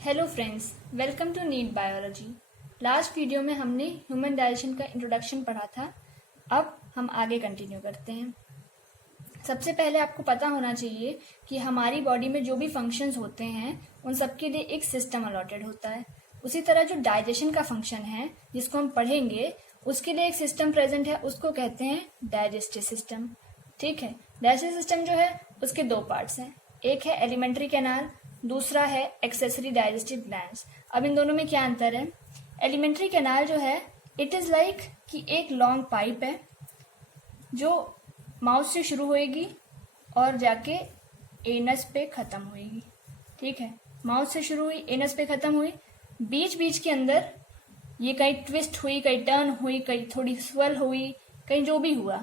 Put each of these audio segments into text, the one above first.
Hello friends, welcome to NEET biology. Last video में हमने human digestion का introduction पढ़ा था। अब हम आगे कंटिन्यू करते हैं। सबसे पहले आपको पता होना चाहिए कि हमारी बॉडी में जो भी फंक्शंस होते हैं उन सबके लिए एक सिस्टम अलॉटेड होता है। उसी तरह जो डाइजेशन का फंक्शन है जिसको हम पढ़ेंगे उसके लिए एक सिस्टम प्रेजेंट है, उसको कहते हैं डाइजेस्टिव सिस्टम। ठीक है, डाइजेस्टिव सिस्टम जो है उसके दो पार्ट्स हैं, एक है एलिमेंट्री कैनाल, दूसरा है एक्सेसरी डाइजेस्टिव ग्लैंड्स। अब इन दोनों में क्या अंतर है? एलिमेंट्री कैनाल जो है इट इज लाइक कि एक लॉन्ग पाइप है जो माउथ से शुरू होएगी और जाके एनस पे खत्म होएगी। ठीक है, माउथ से शुरू हुई, एनस पे खत्म हुई, बीच बीच के अंदर ये कहीं ट्विस्ट हुई, कहीं टर्न हुई, कहीं थोड़ी स्वेल हुई, कहीं जो भी हुआ,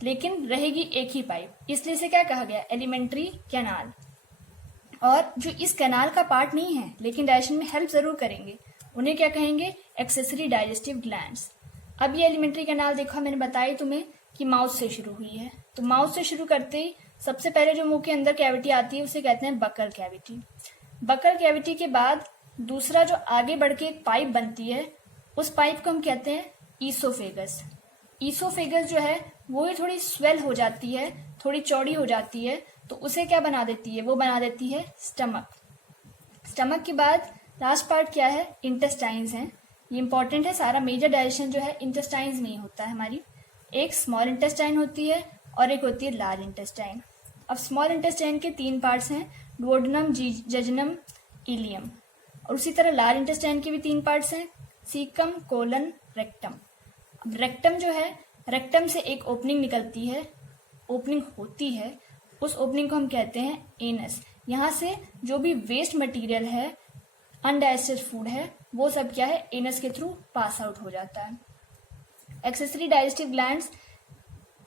लेकिन रहेगी एक ही पाइप। इसलिए इसे क्या कहा गया? Alimentary canal. और जो इस कैनाल का पार्ट नहीं है लेकिन डाइजेशन में हेल्प जरूर करेंगे, उन्हें क्या कहेंगे? Accessory digestive glands. अब ये एलिमेंट्री कैनाल देखो, मैंने बताया तुम्हें कि माउथ से शुरू हुई है, तो माउथ से शुरू करते ही सबसे पहले जो मुंह के अंदर कैविटी आती है उसे कहते हैं बकल कैविटी। बकल कैविटी के बाद दूसरा जो आगे बढ़ के एक पाइप बनती है, उस पाइप को हम कहते हैं ईसोफेगस। ईसोफेगस जो है वो ही थोड़ी स्वेल हो जाती है, थोड़ी चौड़ी हो जाती है, तो उसे क्या बना देती है? वो बना देती है स्टमक। स्टमक के बाद लास्ट पार्ट क्या है? इंटेस्टाइन्स हैं। ये इंपॉर्टेंट है, सारा मेजर डाइजेशन जो है इंटेस्टाइन्स में ही होता है हमारी। एक स्मॉल इंटेस्टाइन होती है और एक होती है लार्ज इंटेस्टाइन। अब स्मॉल इंटेस्टाइन के तीन पार्ट्स हैं, डुओडेनम, जजनम, इलियम। और उसी तरह लार्ज इंटेस्टाइन के भी तीन पार्ट्स हैं, सीकम, कोलन, रेक्टम। अब रेक्टम जो है, रेक्टम से एक ओपनिंग निकलती है, ओपनिंग होती है, उस ओपनिंग को हम कहते हैं एनस। यहाँ से जो भी वेस्ट मटेरियल है, अनडाइजेस्टेड फूड है, वो सब क्या है? एनस के थ्रू पास आउट हो जाता है। Accessory digestive glands,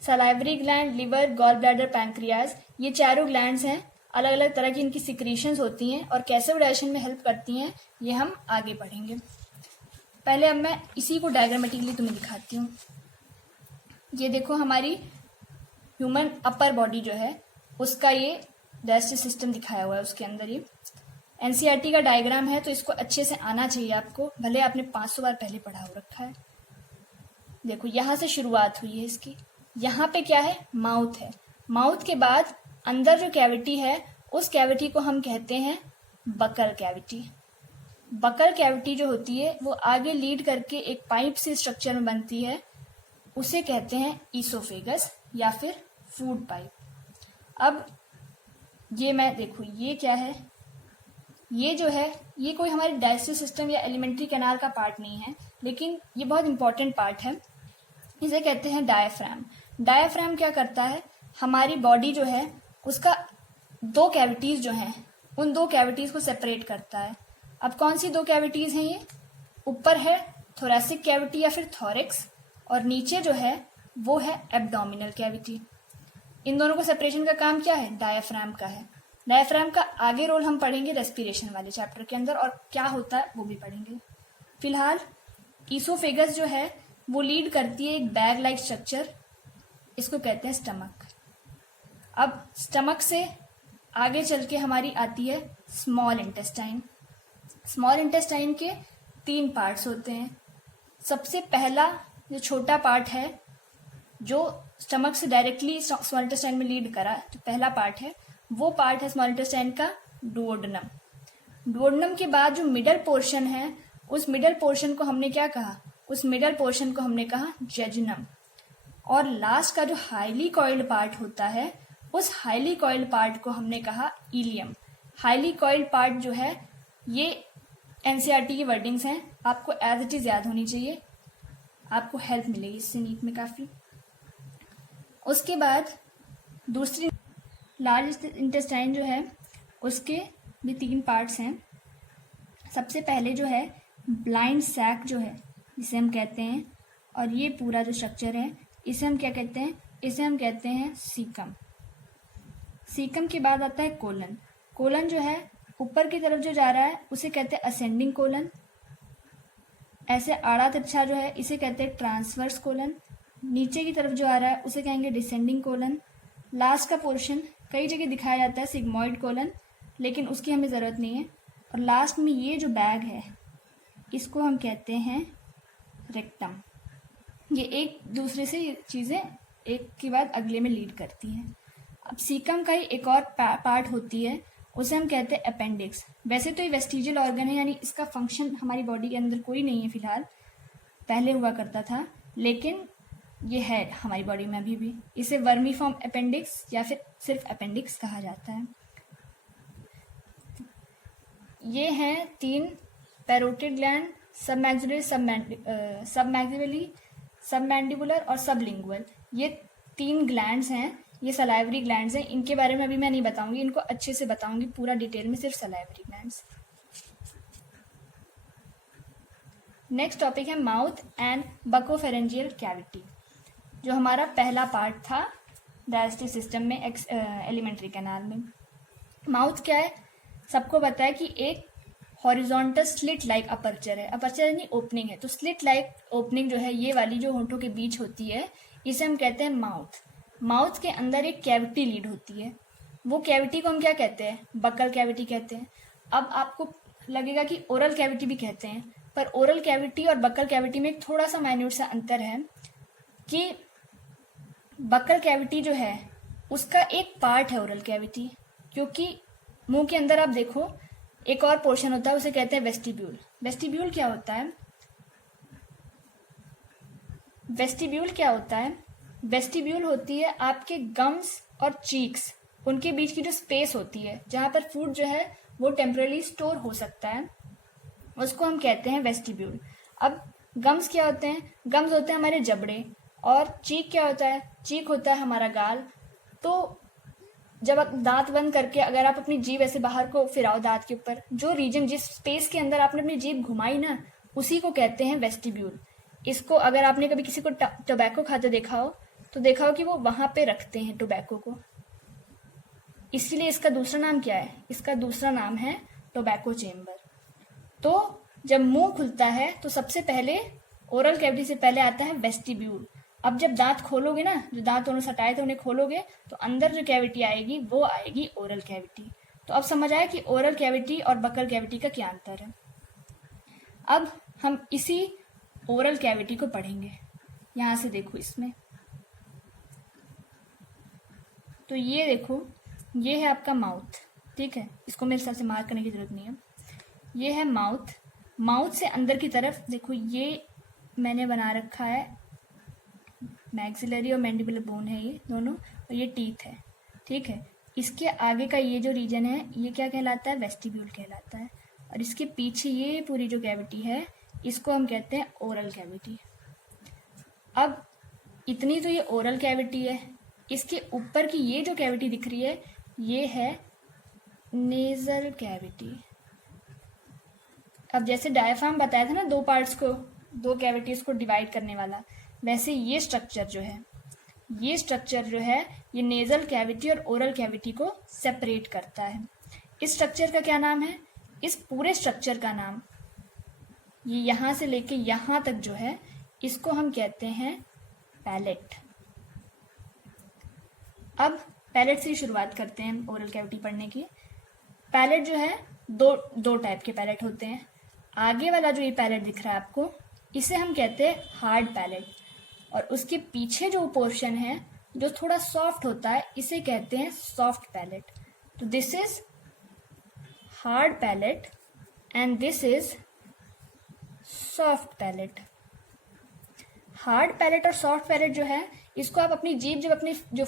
salivary gland, liver, gall bladder, pancreas, ये चारों ग्लैंड्स हैं। अलग अलग तरह की इनकी सिक्रीशंस होती हैं और कैसे वो डाइजेशन में हेल्प करती हैं ये हम आगे पढ़ेंगे। पहले अब मैं इसी को डायग्रामेटिकली तुम्हें दिखाती हूँ। ये देखो, हमारी ह्यूमन अपर बॉडी जो है उसका ये डाइजेस्टिव सिस्टम दिखाया हुआ है। उसके अंदर ये एनसीईआरटी का डायग्राम है, तो इसको अच्छे से आना चाहिए आपको, भले आपने 500 बार पहले पढ़ा हो रखा है। देखो, यहाँ से शुरुआत हुई है इसकी। यहाँ पे क्या है? माउथ है। माउथ के बाद अंदर जो कैविटी है उस कैविटी को हम कहते हैं बकल कैविटी। बकल कैविटी जो होती है वो आगे लीड करके एक पाइप से स्ट्रक्चर में बनती है, उसे कहते हैं ईसोफेगस या फिर फूड पाइप। अब ये मैं देखो, ये क्या है? ये जो है ये कोई हमारे डाइजेस्टिव सिस्टम या एलिमेंट्री कैनाल का पार्ट नहीं है, लेकिन ये बहुत इंपॉर्टेंट पार्ट है। इसे कहते हैं डायाफ्राम। डायाफ्राम क्या करता है? हमारी बॉडी जो है उसका दो कैविटीज जो हैं उन दो कैविटीज को सेपरेट करता है। अब कौन सी दो कैविटीज हैं ये? ऊपर है थोरैसिक कैविटी या फिर थॉरिक्स, और नीचे जो है वो है एब्डोमिनल कैविटी। इन दोनों को सेपरेशन का काम क्या है? डायाफ्राम का है। डायाफ्राम का आगे रोल हम पढ़ेंगे रेस्पिरेशन वाले चैप्टर के अंदर, और क्या होता है वो भी पढ़ेंगे। फिलहाल ईसोफेगस जो है वो लीड करती है एक बैग लाइक स्ट्रक्चर, इसको कहते हैं स्टमक। अब स्टमक से आगे चल के हमारी आती है स्मॉल इंटेस्टाइन। स्मॉल इंटेस्टाइन के तीन पार्ट्स होते हैं। सबसे पहला जो छोटा पार्ट है जो स्टमक से डायरेक्टली स्मॉल इंटेस्टाइन में लीड करा, जो पहला पार्ट है वो पार्ट है स्मॉल इंटेस्टाइन का डुओडेनम। डुओडेनम के बाद जो मिडल पोर्शन है, उस मिडल पोर्शन को हमने क्या कहा? उस मिडल पोर्शन को हमने कहा जजनम। और लास्ट का जो हाईली कॉइल्ड पार्ट होता है, उस हाईली कॉइल्ड पार्ट को हमने कहा इलियम। हाईली कॉइल्ड पार्ट जो है ये एनसीईआरटी की वर्डिंग्स हैं, आपको एज इट इज याद होनी चाहिए, आपको हेल्प मिलेगी इससे नीट में काफी। उसके बाद दूसरी लार्ज इंटेस्टाइन जो है उसके भी तीन पार्ट्स हैं। सबसे पहले जो है ब्लाइंड सैक जो है जिसे हम कहते हैं, और ये पूरा जो स्ट्रक्चर है इसे हम क्या कहते हैं? इसे हम कहते हैं सीकम। सीकम के बाद आता है कोलन। कोलन जो है ऊपर की तरफ जो जा रहा है उसे कहते हैं असेंडिंग कोलन। ऐसे आड़ा तिरछा जो है इसे कहते हैं ट्रांसवर्स कोलन। नीचे की तरफ जो आ रहा है उसे कहेंगे डिसेंडिंग कोलन। लास्ट का पोर्शन कई जगह दिखाया जाता है सिग्मॉइड कोलन, लेकिन उसकी हमें ज़रूरत नहीं है। और लास्ट में ये जो बैग है इसको हम कहते हैं रेक्टम। ये एक दूसरे से चीज़ें एक के बाद अगले में लीड करती हैं। अब सीकम का ही एक और पार्ट होती है, उसे हम कहते हैं अपेंडिक्स। वैसे तो ये वेस्टिजियल ऑर्गन है, यानी इसका फंक्शन हमारी बॉडी के अंदर कोई नहीं है फिलहाल, पहले हुआ करता था, लेकिन ये है हमारी बॉडी में अभी भी। इसे वर्मीफॉर्म अपेंडिक्स या फिर सिर्फ अपेंडिक्स कहा जाता है। ये हैं 3 पैरोटिड ग्लैंड, सबमैक्सिलरी, सबमैंडिबुलर और सबलिंगुअल। ये 3 ग्लैंड्स हैं, ये सलाइवरी ग्लैंड्स हैं। इनके बारे में अभी मैं नहीं बताऊंगी, इनको अच्छे से बताऊंगी पूरा डिटेल में, सिर्फ सलाइवरी ग्लैंड्स। नेक्स्ट टॉपिक है माउथ एंड बकोफेरेंजियल कैविटी, जो हमारा पहला पार्ट था डाइजेस्टिव सिस्टम में एलिमेंट्री कैनाल में। माउथ क्या है, सबको पता है कि एक हॉरिजॉन्टल स्लिट लाइक अपर्चर है। अपर्चर यानी ओपनिंग है, तो स्लिट लाइक ओपनिंग जो है ये वाली जो होंठों के बीच होती है, इसे हम कहते हैं माउथ। माउथ के अंदर एक कैविटी लीड होती है, वो कैविटी को हम क्या कहते हैं, बकल कैविटी कहते हैं। अब आपको लगेगा कि ओरल कैविटी भी कहते हैं, पर ओरल कैविटी और बकल कैविटी में एक थोड़ा सा माइन्यूट सा अंतर है कि बकल कैविटी जो है उसका एक पार्ट है ओरल कैविटी, क्योंकि मुंह के अंदर आप देखो एक और पोर्शन होता है, उसे कहते हैं वेस्टिब्यूल। वेस्टिब्यूल क्या होता है, वेस्टिब्यूल क्या होता है, वेस्टिब्यूल होती है आपके गम्स और चीक्स, उनके बीच की जो स्पेस होती है जहां पर फूड जो है वो टेम्पररी स्टोर हो सकता है, उसको हम कहते हैं वेस्टिब्यूल। अब गम्स क्या होते हैं, गम्स होते हैं हमारे जबड़े, और चीक क्या होता है, चीक होता है हमारा गाल। तो जब आप दांत बंद करके अगर आप अपनी जीभ ऐसे बाहर को फिराओ दांत के ऊपर, जो रीजन जिस स्पेस के अंदर आपने अपनी जीभ घुमाई ना, उसी को कहते हैं वेस्टिब्यूल। इसको अगर आपने कभी किसी को टोबैको खाते देखा हो तो देखा हो कि वो वहां पे रखते हैं टोबैको को, इसीलिए इसका दूसरा नाम क्या है, इसका दूसरा नाम है टोबैको चेम्बर। तो जब मुंह खुलता है तो सबसे पहले ओरल कैविटी से पहले आता है वेस्टिब्यूल। अब जब दांत खोलोगे ना, जो दांत दोनों सटाए थे उन्हें खोलोगे, तो अंदर जो कैविटी आएगी वो आएगी ओरल कैविटी। तो अब समझ आया कि ओरल कैविटी और बकल कैविटी का क्या अंतर है। अब हम इसी ओरल कैविटी को पढ़ेंगे। यहां से देखो, इसमें तो ये देखो, ये है आपका माउथ, ठीक है, इसको मेरे हिसाब से मार्क करने की जरूरत नहीं है। ये है माउथ। माउथ से अंदर की तरफ देखो, ये मैंने बना रखा है, मैक्सिलरी और मैंडिबुलर बोन है ये दोनों, और ये टीथ है, ठीक है। इसके आगे का ये जो रीजन है ये क्या कहलाता है, वेस्टिब्यूल कहलाता है। और इसके पीछे ये पूरी जो कैविटी है इसको हम कहते हैं ओरल कैविटी। अब इतनी तो ये ओरल कैविटी है, इसके ऊपर की ये जो कैविटी दिख रही है ये है नेजल कैविटी। अब जैसे डायफ्राम बताया था ना, 2 पार्ट्स को, 2 कैविटीज को डिवाइड करने वाला, वैसे ये स्ट्रक्चर जो है, ये स्ट्रक्चर जो है ये नेजल कैविटी और ओरल कैविटी को सेपरेट करता है। इस स्ट्रक्चर का क्या नाम है, इस पूरे स्ट्रक्चर का नाम, ये यहां से लेके यहां तक जो है इसको हम कहते हैं पैलेट। अब पैलेट से शुरुआत करते हैं ओरल कैविटी पढ़ने की। पैलेट जो है दो टाइप के पैलेट होते हैं। आगे वाला जो ये पैलेट दिख रहा है आपको, इसे हम कहते हैं हार्ड पैलेट, और उसके पीछे जो पोर्शन है जो थोड़ा सॉफ्ट होता है इसे कहते हैं सॉफ्ट पैलेट। तो this is hard palate and this is soft palate. Hard palate और सॉफ्ट पैलेट जो है, इसको आप अपनी जीभ, जब अपनी जो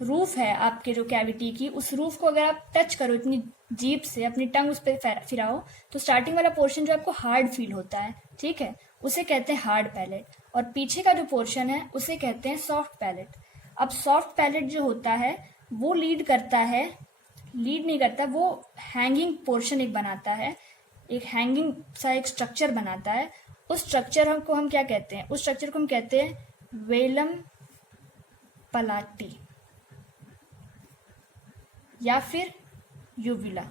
रूफ है आपके जो कैविटी की, उस रूफ को अगर आप टच करो इतनी जीभ से, अपनी टंग उस पर फिराओ, तो स्टार्टिंग वाला पोर्शन जो आपको हार्ड फील होता है, ठीक है, उसे कहते हैं हार्ड पैलेट, और पीछे का जो पोर्शन है उसे कहते हैं सॉफ्ट पैलेट। अब सॉफ्ट पैलेट जो होता है वो लीड नहीं करता, वो हैंगिंग पोर्शन एक बनाता है, एक हैंगिंग सा एक स्ट्रक्चर बनाता है। उस स्ट्रक्चर को हम क्या कहते हैं, उस स्ट्रक्चर को हम कहते हैं वेलम पलाटी या फिर यूविला।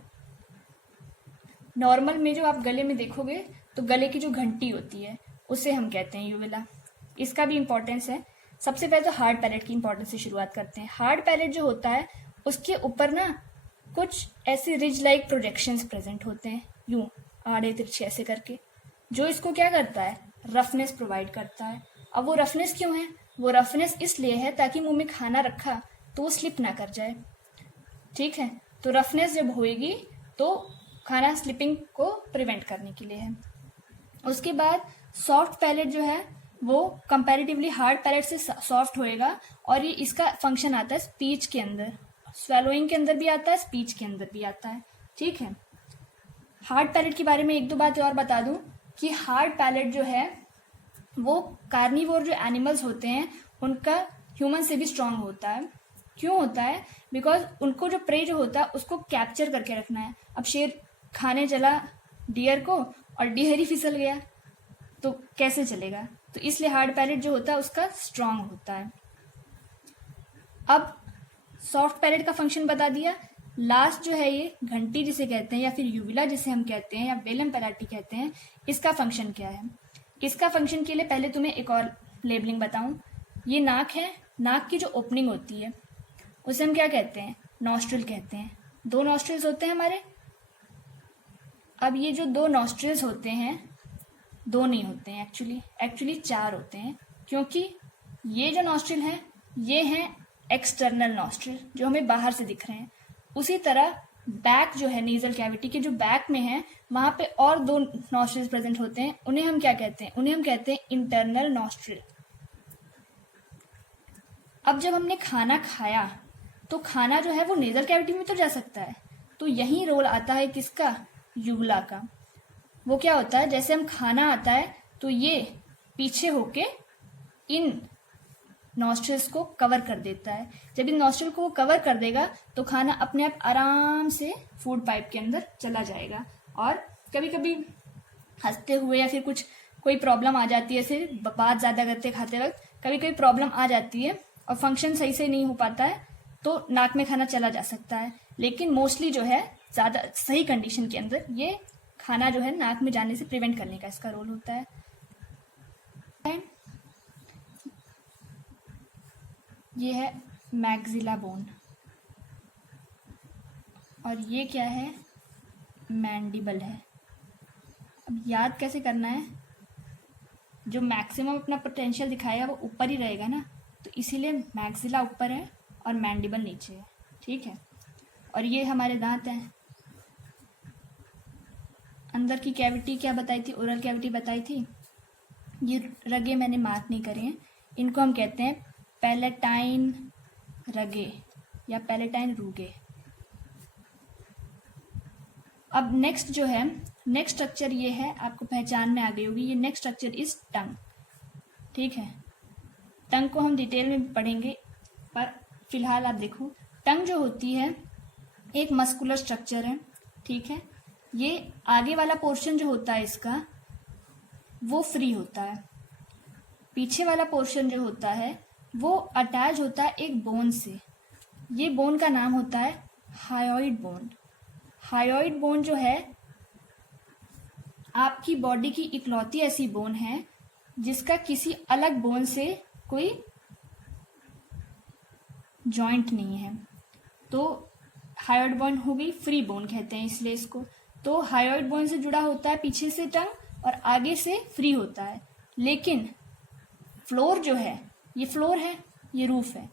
नॉर्मल में जो आप गले में देखोगे तो गले की जो घंटी होती है उसे हम कहते हैं यूविला। इसका भी इंपॉर्टेंस है। सबसे पहले तो हार्ड पैलेट की इंपॉर्टेंस से शुरुआत करते हैं। हार्ड पैलेट जो होता है उसके ऊपर ना कुछ ऐसे रिज लाइक प्रोजेक्शंस प्रेजेंट होते हैं, यूं आड़े तिरछे ऐसे करके, जो इसको क्या करता है, रफनेस प्रोवाइड करता है। अब वो रफनेस क्यों है, वो रफनेस इसलिए है ताकि मुंह में खाना रखा तो वो स्लिप ना कर जाए, ठीक है। तो रफनेस जब होएगी तो खाना स्लिपिंग को प्रिवेंट करने के लिए है। उसके बाद सॉफ्ट पैलेट जो है वो कंपैरेटिवली हार्ड पैलेट से सॉफ्ट होएगा, और ये इसका फंक्शन आता है स्पीच के अंदर, स्वेलोइंग के अंदर भी आता है, स्पीच के अंदर भी आता है, ठीक है। हार्ड पैलेट के बारे में एक दो बातें और बता दूं कि हार्ड पैलेट जो है वो कार्निवोर जो एनिमल्स होते हैं उनका ह्यूमन से भी स्ट्रांग होता है। क्यों होता है, बिकॉज उनको जो प्रे जो होता है उसको कैप्चर करके रखना है। अब शेर खाने चला डियर को और डियर ही फिसल गया तो कैसे चलेगा, तो इसलिए हार्ड पैलेट जो होता है उसका स्ट्रांग होता है। अब सॉफ्ट पैलेट का फंक्शन बता दिया। लास्ट जो है ये घंटी जिसे कहते हैं या फिर यूविला जिसे हम कहते हैं या वेलम पैलेटी कहते हैं, इसका फंक्शन क्या है। इसका फंक्शन के लिए पहले तुम्हें एक और लेबलिंग बताऊं। ये नाक है, नाक की जो ओपनिंग होती है उसे हम क्या कहते हैं, नॉस्ट्रिल कहते हैं। दो नॉस्ट्रिल्स होते हैं हमारे। अब ये जो दो नॉस्ट्रिल्स होते हैं, दो नहीं होते हैं एक्चुअली 4 होते हैं, क्योंकि ये जो नॉस्ट्रिल हैं ये हैं एक्सटर्नल नॉस्ट्रिल जो हमें बाहर से दिख रहे हैं। उसी तरह बैक जो है नेजल कैविटी के जो बैक में है वहां पे और 2 नॉस्ट्रिल्स प्रेजेंट होते हैं, उन्हें हम क्या कहते हैं, उन्हें हम कहते हैं इंटरनल नॉस्ट्रिल। अब जब हमने खाना खाया तो खाना जो है वो नेजल कैविटी में तो जा सकता है, तो यही रोल आता है किसका, यूवुला का। वो क्या होता है, जैसे हम खाना आता है तो ये पीछे होके इन नॉस्ट्रिल्स को कवर कर देता है। जब इन नॉस्ट्रिल को वो कवर कर देगा तो खाना अपने आप आराम से फूड पाइप के अंदर चला जाएगा। और कभी कभी हंसते हुए या फिर कोई प्रॉब्लम आ जाती है, ऐसे बात ज़्यादा करते खाते वक्त कभी कभी प्रॉब्लम आ जाती है और फंक्शन सही से नहीं हो पाता है तो नाक में खाना चला जा सकता है, लेकिन मोस्टली जो है ज़्यादा सही कंडीशन के अंदर ये खाना जो है नाक में जाने से प्रिवेंट करने का इसका रोल होता है। ये है मैक्सिला बोन और ये क्या है, मैंडिबल है। अब याद कैसे करना है, जो मैक्सिमम अपना पोटेंशियल दिखाएगा वो ऊपर ही रहेगा ना, तो इसीलिए मैक्सिला ऊपर है और मैंडिबल नीचे है, ठीक है। और ये हमारे दांत हैं। अंदर की कैविटी क्या बताई थी, ओरल कैविटी बताई थी। ये रगे मैंने मार्क नहीं करे हैं, इनको हम कहते हैं पैलेटाइन रगे या पैलेटाइन रूगे। अब नेक्स्ट जो है, नेक्स्ट स्ट्रक्चर ये है, आपको पहचान में आ गई होगी, ये नेक्स्ट स्ट्रक्चर इज टंग, ठीक है। टंग को हम डिटेल में पढ़ेंगे, पर फिलहाल आप देखो टंग जो होती है एक मस्कुलर स्ट्रक्चर है, ठीक है। ये आगे वाला पोर्शन जो होता है इसका वो फ्री होता है, पीछे वाला पोर्शन जो होता है वो अटैच होता है एक बोन से। ये बोन का नाम होता है हायोइड बोन। हायोइड बोन जो है आपकी बॉडी की इकलौती ऐसी बोन है जिसका किसी अलग बोन से कोई जॉइंट नहीं है, तो हायोइड बोन हो गई, फ्री बोन कहते हैं इसलिए इसको। तो हायोइड बोन से जुड़ा होता है पीछे से टंग और आगे से फ्री होता है, लेकिन फ्लोर जो है ये फ्लोर है, ये रूफ है।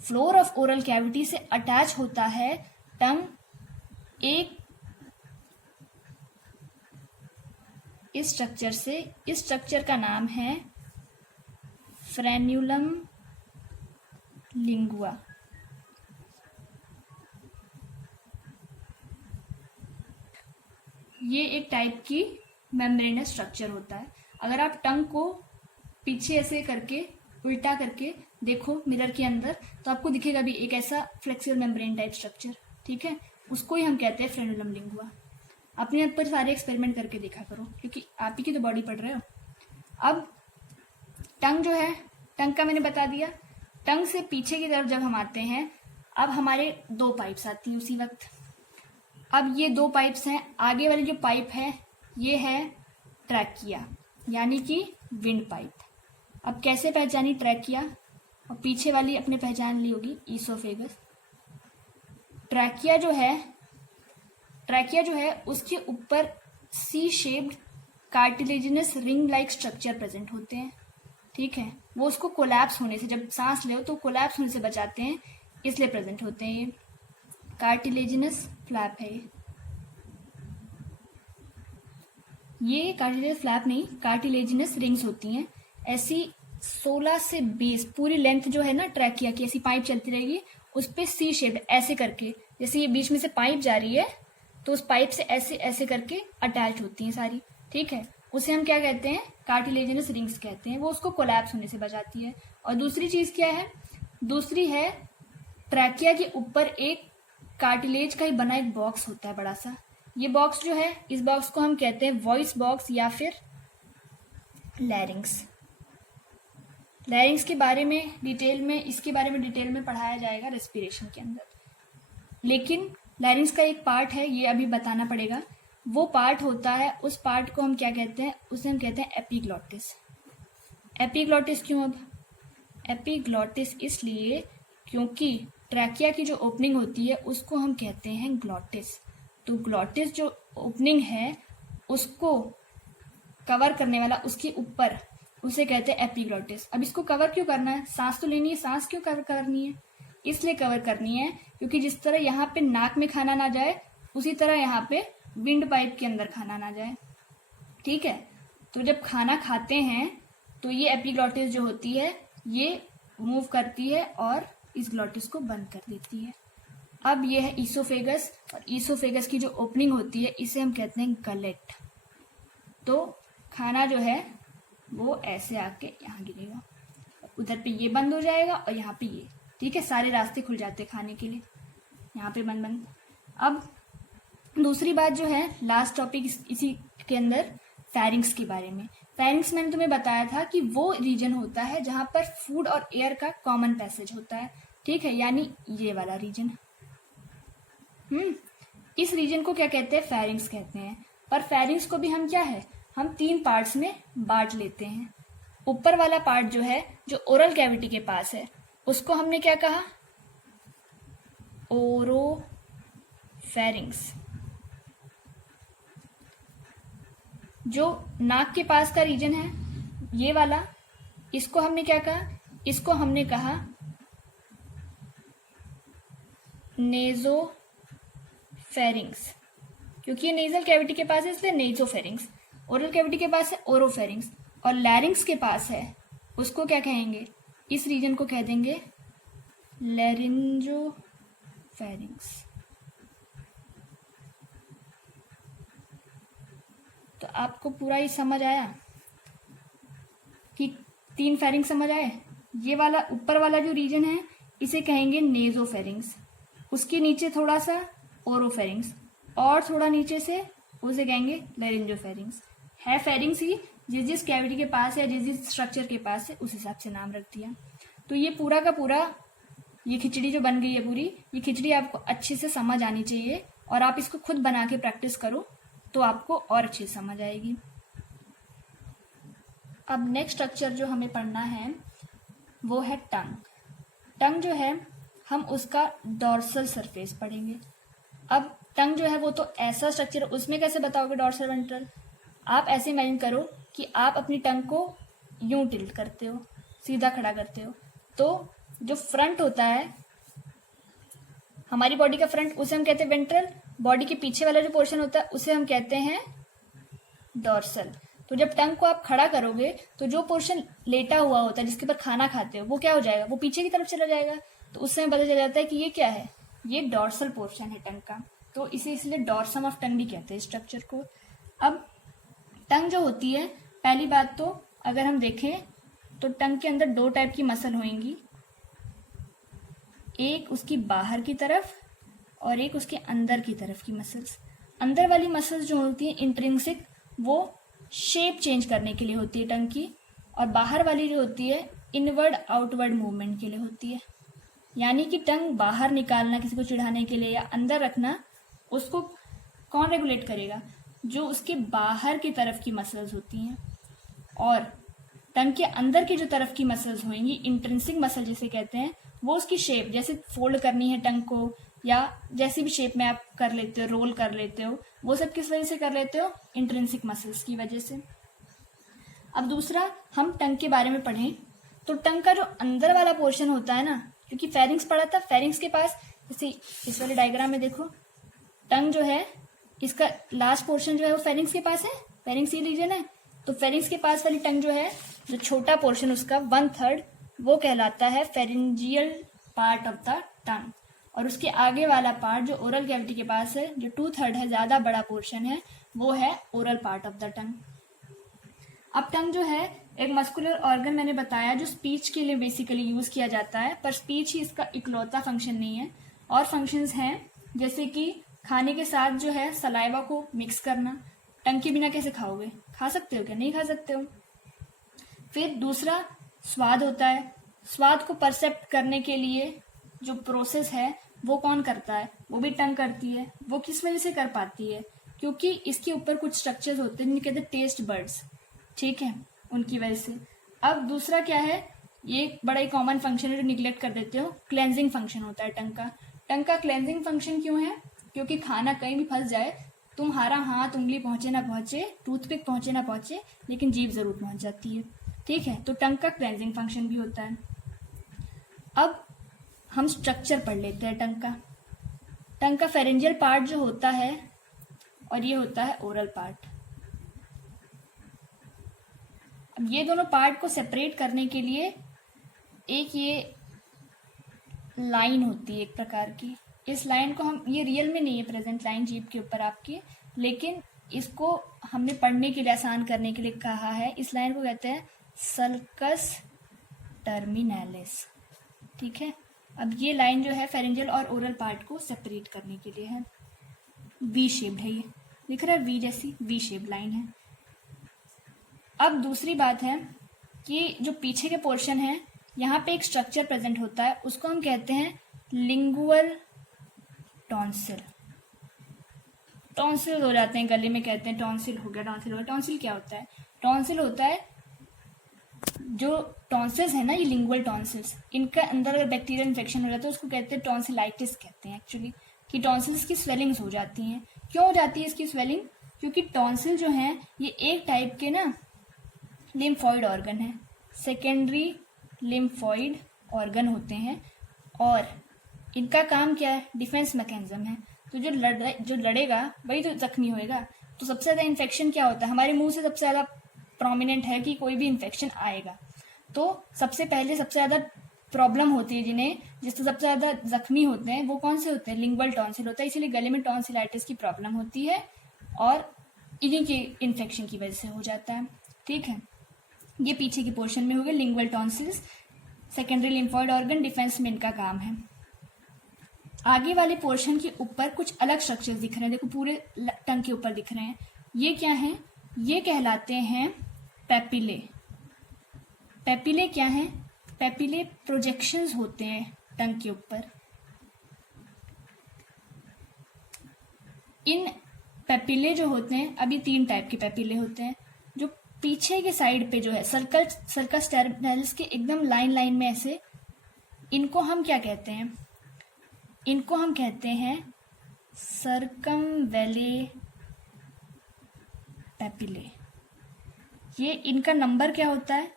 फ्लोर ऑफ ओरल कैविटी से अटैच होता है टंग एक इस स्ट्रक्चर से। इस स्ट्रक्चर का नाम है फ्रेन्यूलम लिंगुआ। ये एक टाइप की मेम्ब्रेनस स्ट्रक्चर होता है। अगर आप टंग को पीछे ऐसे करके उल्टा करके देखो मिरर के अंदर तो आपको दिखेगा भी एक ऐसा फ्लेक्सिबल मेम्ब्रेन टाइप स्ट्रक्चर, ठीक है। उसको ही हम कहते हैं फ्रेन्यूलम लिंगुआ। अपने ऊपर सारे एक्सपेरिमेंट करके देखा करो क्योंकि आप ही की तो बॉडी पढ़ रहे हो। अब टंग जो है, टंग का मैंने बता दिया। टंग से पीछे की तरफ जब हम आते हैं, अब हमारे 2 पाइप्स आती हैं उसी वक्त। अब ये 2 पाइप्स हैं। आगे वाली जो पाइप है ये है ट्रैकिया यानी कि विंड पाइप। अब कैसे पहचानी ट्रैकिया, और पीछे वाली अपने पहचान ली होगी ईसोफेगस। ट्रैकिया जो है उसके ऊपर C shaped cartilaginous ring like structure present होते हैं, ठीक है। वो उसको कोलैप्स होने से, जब सांस ले तो कोलैप्स होने से बचाते हैं, इसलिए प्रेजेंट होते हैं। ये कार्टिलेजिनस फ्लैप है। ये कार्टिलेजिनस फ्लैप नहीं, कार्टिलेजिनस रिंग्स होती हैं। ऐसी 16 से 20 पूरी लेंथ जो है ना ट्रैकिया की, ऐसी पाइप चलती रहेगी, उस पे सी शेप ऐसे करके, जैसे ये बीच में से पाइप जा रही है तो उस पाइप से ऐसे ऐसे करके अटैच होती हैं सारी, ठीक है। उसे हम क्या कहते हैं, कार्टिलेजिनस रिंग्स कहते हैं। वो उसको कोलैप्स होने से बचाती है। और दूसरी चीज क्या है, दूसरी है ट्रैकिया के ऊपर एक कार्टिलेज का ही बना एक बॉक्स होता है बड़ा सा। ये बॉक्स जो है, इस बॉक्स को हम कहते हैं वॉइस बॉक्स या फिर लैरिंग्स। लैरिंग्स के बारे में डिटेल में पढ़ाया जाएगा रेस्पिरेशन के अंदर। लेकिन लैरिंग्स का एक पार्ट है, ये अभी बताना पड़ेगा। वो पार्ट होता है, उस पार्ट को हम क्या कहते हैं, उसे हम कहते हैं एपिग्लॉटिस। एपिग्लॉटिस क्यों? अब एपिग्लॉटिस इसलिए क्योंकि ट्रैकिया की जो ओपनिंग होती है उसको हम कहते हैं ग्लॉटिस। तो ग्लॉटिस जो ओपनिंग है उसको कवर करने वाला, उसके ऊपर, उसे कहते हैं एपिग्लॉटिस। अब इसको कवर क्यों करना है, सांस तो लेनी है, सांस क्यों कवर करनी है? इसलिए कवर करनी है क्योंकि जिस तरह यहाँ पे नाक में खाना ना जाए, उसी तरह यहाँ पे विंड पाइप के अंदर खाना ना जाए, ठीक है। तो जब खाना खाते हैं तो ये एपिग्लॉटिस जो होती है ये मूव करती है और इस ग्लॉटिस को बंद कर देती है। अब ये है ईसोफेगस, और ईसोफेगस की जो ओपनिंग होती है इसे हम कहते हैं गलेट। तो खाना जो है वो ऐसे आके यहाँ गिरेगा, उधर पे ये बंद हो जाएगा और यहाँ पे ये, ठीक है। सारे रास्ते खुल जाते हैं खाने के लिए, यहाँ पे बंद। अब दूसरी बात जो है, लास्ट टॉपिक इसी के अंदर, फेरिंग्स के बारे में। फेरिंग्स मैंने तुम्हें बताया था कि वो रीजन होता है जहां पर फूड और एयर का कॉमन पैसेज होता है, ठीक है, यानी ये वाला रीजन। इस रीजन को क्या कहते हैं, फेरिंग्स कहते हैं। पर फेरिंग्स को भी हम क्या है, हम 3 पार्ट्स में बांट लेते हैं। ऊपर वाला पार्ट जो है, जो ओरल कैविटी के पास है, उसको हमने क्या कहा, ओरोफेरिंग्स। जो नाक के पास का रीजन है ये वाला, इसको हमने क्या कहा, इसको हमने कहा नेजोफेरिंग्स, क्योंकि ये नेजल कैविटी के पास है इसलिए नेजोफेरिंग्स। ओरल कैविटी के पास है ओरोफेरिंग्स, और लैरिंग्स के पास है उसको क्या कहेंगे, इस रीजन को कह देंगे लैरिंजोफेरिंग्स। तो आपको पूरा ही समझ आया कि 3 फेरिंग्स समझ आए। ये वाला ऊपर वाला जो रीजन है इसे कहेंगे नेजोफेरिंग्स, उसके नीचे थोड़ा सा ओरोफेरिंग्स, और थोड़ा नीचे से उसे कहेंगे लैरिंजोफेरिंग्स। है फेरिंग्स ही, जिस कैविटी के पास है, जिस स्ट्रक्चर के पास है, उस हिसाब से नाम रख दिया। तो ये पूरा का पूरा, ये खिचड़ी जो बन गई है पूरी, ये खिचड़ी आपको अच्छे से समझ आनी चाहिए, और आप इसको खुद बना के प्रैक्टिस करो तो आपको और अच्छे से समझ आएगी। अब नेक्स्ट स्ट्रक्चर जो हमें पढ़ना है वो है टंग। टंग जो है हम उसका डॉर्सल सरफेस पढ़ेंगे। अब टंग जो है वो तो ऐसा स्ट्रक्चर, उसमें कैसे बताओगे डॉर्सल वेंट्रल, आप ऐसे इमेजिन करो कि आप अपनी टंग को यूं टिल्ट करते हो, सीधा खड़ा करते हो, तो जो फ्रंट होता है हमारी बॉडी का फ्रंट, उसे हम कहते हैं वेंट्रल। बॉडी के पीछे वाला जो पोर्शन होता है उसे हम कहते हैं डॉर्सल। तो जब टंग को आप खड़ा करोगे तो जो पोर्शन लेटा हुआ होता है, जिसके ऊपर खाना खाते हो, वो क्या हो जाएगा, वो पीछे की तरफ चला जाएगा। तो उससे हमें पता चल जाता है कि ये क्या है, ये डॉर्सल पोर्शन है टंग का। तो इसे इसलिए डॉर्सम ऑफ टंग भी कहते हैं स्ट्रक्चर को। अब टंग जो होती है, पहली बात तो अगर हम देखें तो टंग के अंदर 2 टाइप की मसल होंगी, एक उसकी बाहर की तरफ और एक उसके अंदर की तरफ की मसल्स। अंदर वाली मसल्स जो होती है इंट्रिंसिक, वो शेप चेंज करने के लिए होती है टंग की, और बाहर वाली जो होती है इनवर्ड आउटवर्ड मूवमेंट के लिए होती है। यानी कि टंग बाहर निकालना किसी को चिढ़ाने के लिए या अंदर रखना, उसको कौन रेगुलेट करेगा, जो उसके बाहर की तरफ की मसल्स होती हैं। और टंग के अंदर की जो तरफ की मसल्स होंगी, इंट्रिंसिक मसल जिसे कहते हैं, वो उसकी शेप, जैसे फोल्ड करनी है टंग को या जैसी भी शेप में आप कर लेते हो, रोल कर लेते हो, वो सब किस वजह से कर लेते हो? इंट्रिंसिक मसल्स की वजह से। अब दूसरा हम टंग के बारे में पढ़ें तो टंग का जो अंदर वाला पोर्शन होता है ना, क्योंकि फेरिंग्स पढ़ा था, फेरिंग्स के पास जैसे इस वाले डायग्राम में देखो, टंग जो है इसका लास्ट पोर्शन जो है वो फेरिंग्स के पास है, फेरिंग्स ये रीजन है, तो फेरिंग्स के पास वाली टंग जो है, जो छोटा पोर्शन उसका 1/3, वो कहलाता है pharyngeal part of the tongue. और उसके आगे वाला पार्ट जो ओरल कैविटी के पास है, जो 2/3 है, ज्यादा बड़ा पोर्शन है, वो है oral part of the tongue. अब टंग जो है एक मस्कुलर ऑर्गन मैंने बताया जो स्पीच के लिए बेसिकली यूज किया जाता है, पर स्पीच ही इसका इकलौता फंक्शन नहीं है, और फंक्शंस हैं जैसे कि खाने के साथ जो है सलाइवा को मिक्स करना। टंग के बिना कैसे खाओगे? खा सकते हो क्या? नहीं खा सकते हो। फिर दूसरा स्वाद होता है, स्वाद को परसेप्ट करने के लिए जो प्रोसेस है वो कौन करता है? वो भी टंग करती है। वो किस वजह से कर पाती है? क्योंकि इसके ऊपर कुछ स्ट्रक्चर्स होते हैं जिन्हें कहते हैं टेस्ट बर्ड्स, ठीक है, उनकी वजह से। अब दूसरा क्या है, ये बड़ा ही कॉमन फंक्शन है जो निग्लेक्ट कर देते हो, क्लेंजिंग फंक्शन होता है टंग का। टंग का क्लेंजिंग फंक्शन क्यों है? क्योंकि खाना कहीं भी फंस जाए, तुम्हारा हाथ उंगली पहुंचे ना पहुंचे, टूथपिक पहुंचे ना पहुंचे, लेकिन जीभ जरूर पहुंच जाती है, ठीक है, तो टंग का क्लेंजिंग फंक्शन भी होता है। अब हम स्ट्रक्चर पढ़ लेते हैं टंग का। टंग का फेरेंजियल पार्ट जो होता है और ये होता है ओरल पार्ट। अब ये दोनों पार्ट को सेपरेट करने के लिए एक ये लाइन होती है एक प्रकार की। इस लाइन को हम, ये रियल में नहीं है प्रेजेंट लाइन जीभ के ऊपर आपकी, लेकिन इसको हमने पढ़ने के लिए, आसान करने के लिए कहा है। इस लाइन को कहते हैं सल्कस टर्मिनालिस, ठीक है। अब ये लाइन जो है फेरेंजियल और ओरल पार्ट को सेपरेट करने के लिए है। वी शेप्ड है, ये दिख रहा है वी जैसी, वी शेप लाइन है। अब दूसरी बात है कि जो पीछे के पोर्शन है, यहाँ पे एक स्ट्रक्चर प्रेजेंट होता है, उसको हम कहते हैं लिंगुअल टॉन्सिल। टॉन्सिल हो जाते हैं गले में, कहते हैं टॉन्सिल हो गया, टॉन्सिल हो गया। टॉन्सिल क्या होता है? टॉन्सिल होता है, जो टॉन्सिल्स है ना, ये लिंगुअल टॉन्सिल्स, इनका अंदर अगर बैक्टीरियल इन्फेक्शन हो जाता है उसको कहते हैं टॉन्सिलाइटिस कहते हैं एक्चुअली, कि टॉन्सिल्स की स्वेलिंग्स हो जाती हैं। क्यों हो जाती है इसकी स्वेलिंग? क्योंकि टॉन्सिल जो है ये एक टाइप के ना लिम्फॉइड ऑर्गन है, सेकेंडरी लिम्फॉइड ऑर्गन होते हैं, और इनका काम क्या है? डिफेंस मैकेनिज्म है। तो जो लड़ेगा वही तो जख्मी होएगा। तो सबसे ज्यादा इन्फेक्शन क्या होता है? हमारे मुंह से सबसे ज्यादा प्रोमिनेंट है कि कोई भी इन्फेक्शन आएगा तो सबसे पहले सबसे ज्यादा प्रॉब्लम होती है, जिससे सबसे ज्यादा जख्मी होते हैं वो कौन से होते हैं? लिंगुअल टॉन्सिल होता है। इसीलिए गले में टॉन्सिलाइटिस की प्रॉब्लम होती है और इन्हीं के इन्फेक्शन की वजह से हो जाता है, ठीक है। ये पीछे की पोर्शन में हो गए lingual tonsils, secondary lymphoid organ, defence में इनका काम है। आगे वाले पोर्शन के ऊपर कुछ अलग स्ट्रक्चर्स दिख रहे हैं, देखो पूरे टंग के ऊपर दिख रहे हैं। ये क्या है? ये कहलाते हैं पेपिले। पेपिले क्या है? पेपिले प्रोजेक्शंस होते हैं टंग के ऊपर। इन पेपिले जो होते हैं, अभी 3 टाइप के पेपिले होते हैं। जो पीछे के साइड पे जो है सर्कस टर्मिनालिस के एकदम लाइन में ऐसे, इनको हम क्या कहते हैं? इनको हम कहते हैं सर्कमवेले पेपिले। ये इनका नंबर क्या होता है?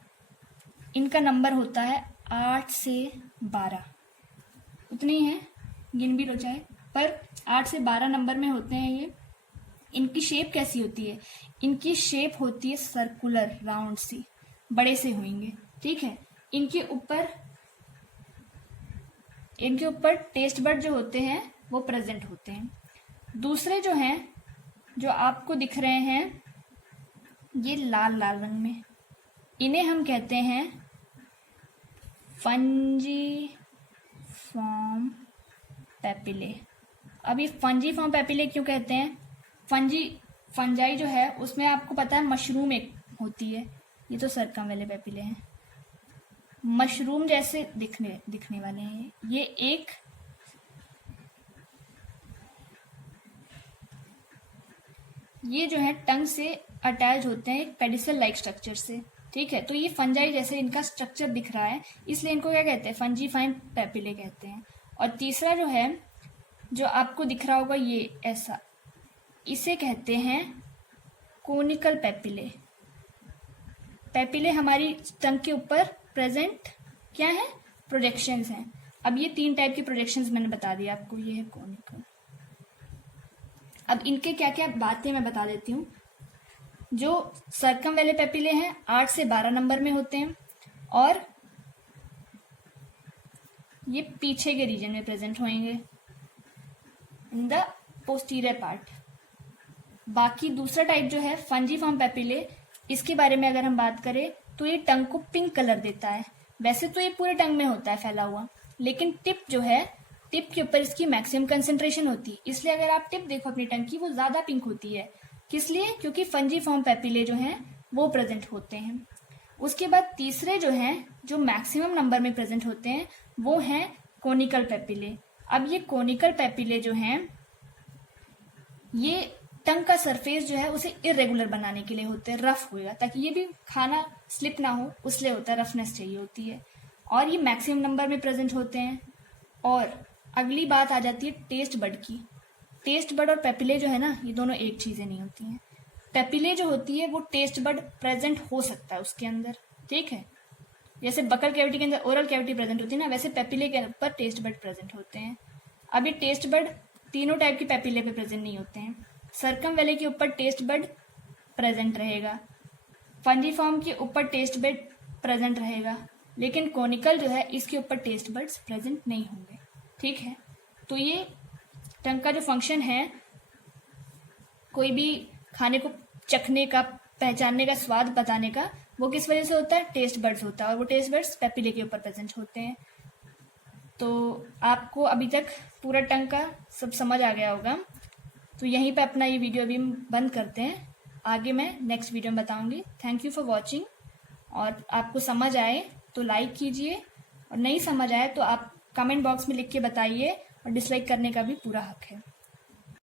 इनका नंबर होता है 8 से 12, उतने ही हैं, गिन भी लो चाहे, पर 8 से 12 नंबर में होते हैं ये। इनकी शेप कैसी होती है? इनकी शेप होती है सर्कुलर, राउंड सी, बड़े से होंगे, ठीक है। इनके ऊपर टेस्ट बर्ड जो होते हैं वो प्रेजेंट होते हैं। दूसरे जो हैं, जो आपको दिख रहे हैं ये लाल रंग में, इन्हें हम कहते हैं फंजीफॉर्म पेपिले। अब ये फंजीफॉर्म पेपिले क्यों कहते हैं? फंजाई जो है उसमें आपको पता है मशरूम एक होती है, ये तो सर्कमवेले पेपिले हैं, मशरूम जैसे दिखने वाले हैं। ये एक ये जो है टंग से अटैच होते हैं पेडिसल लाइक स्ट्रक्चर से, ठीक है। तो ये फंजाई जैसे इनका स्ट्रक्चर दिख रहा है, इसलिए इनको क्या कहते हैं? फंजीफाइम पेपिले कहते हैं। और तीसरा जो है जो आपको दिख रहा होगा ये ऐसा, इसे कहते हैं कोनिकल पेपिले। पेपिले हमारी टंग के ऊपर प्रेजेंट क्या है, प्रोजेक्शंस हैं। अब ये 3 टाइप के प्रोजेक्शंस मैंने बता दिया आपको, ये है कोनिकल। अब इनके क्या क्या बातें मैं बता देती हूँ। जो सर्कम वाले पेपिले हैं 8 से 12 नंबर में होते हैं और ये पीछे के रीजन में प्रेजेंट होंगे इन द पोस्टीरियर पार्ट। बाकी दूसरा टाइप जो है फंजीफॉर्म पेपिले, इसके बारे में अगर हम बात करें तो ये टंग को पिंक कलर देता है। वैसे तो ये पूरे टंग में होता है फैला हुआ, लेकिन टिप जो है, टिप के ऊपर इसकी मैक्सिमम कंसेंट्रेशन होती है, इसलिए अगर आप टिप देखो अपनी टंग की वो ज्यादा पिंक होती है। किस लिए? क्योंकि फंजीफॉर्म पेपिले जो हैं वो प्रेजेंट होते हैं। उसके बाद तीसरे जो हैं, जो मैक्सिमम नंबर में प्रेजेंट होते हैं, वो हैं कोनिकल पेपिले। अब ये कोनिकल पेपिले जो हैं ये टंग का सरफेस जो है उसे इरेगुलर बनाने के लिए होते हैं, रफ होएगा, ताकि ये भी खाना स्लिप ना हो, उसलिए होता है, रफनेस चाहिए होती है। और ये मैक्सिमम नंबर में प्रेजेंट होते हैं। और अगली बात आ जाती है टेस्ट बड की। टेस्ट बड और पेपिले जो है ना, ये दोनों एक चीजें नहीं होती हैं। पेपिले जो होती है वो टेस्ट बड प्रेजेंट हो सकता है उसके अंदर, ठीक है। जैसे बकल कैविटी के अंदर ओरल कैविटी प्रेजेंट होती है ना, वैसे पेपिले के ऊपर टेस्ट बड प्रेजेंट होते हैं। अब ये टेस्ट बड तीनों टाइप के पेपिले पे प्रेजेंट नहीं होते हैं। सर्कम वेले के ऊपर टेस्ट बड प्रेजेंट रहेगा, फंजीफॉर्म के ऊपर टेस्ट बड प्रेजेंट रहेगा, लेकिन कोनिकल जो है इसके ऊपर टेस्ट बड्स प्रेजेंट नहीं होंगे, ठीक है। तो ये टंग का जो फंक्शन है, कोई भी खाने को चखने का, पहचानने का, स्वाद बताने का, वो किस वजह से होता है, टेस्ट बड्स होता है, और वो टेस्ट बड्स पेपिले के ऊपर प्रेजेंट होते हैं। तो आपको अभी तक पूरा टंग का सब समझ आ गया होगा। तो यहीं पे अपना ये वीडियो अभी बंद करते हैं, आगे मैं नेक्स्ट वीडियो में बताऊंगी। Thank you for watching. और आपको समझ आए तो लाइक कीजिए, और नहीं समझ आए तो आप कमेंट बॉक्स में लिख के बताइए, और डिसलाइक करने का भी पूरा हक है।